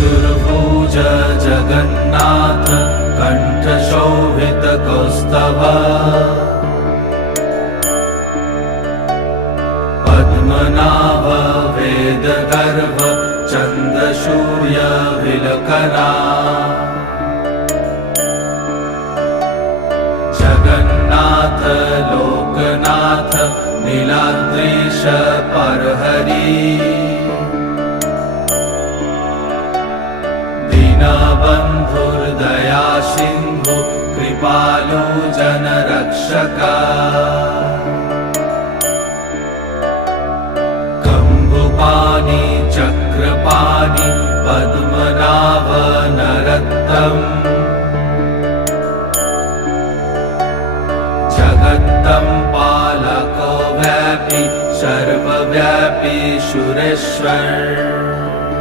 चतुर्भुज जगन्नाथ कण्ठशोभितकौस्तभ पद्मनाभ वेदगर्भ चन्द्रसूर्यविलकरा जगन्नाथ लोकनाथ नीलाद्रीश परहरि दीनबन्धुर्दया सिन्धु कृपालु जनरक्षका कम्बुपाणि चक्रपाणि पद्मनाभ नरत्तम् जगत्तं पालको व्यापी सर्वव्यापी सुरेश्वर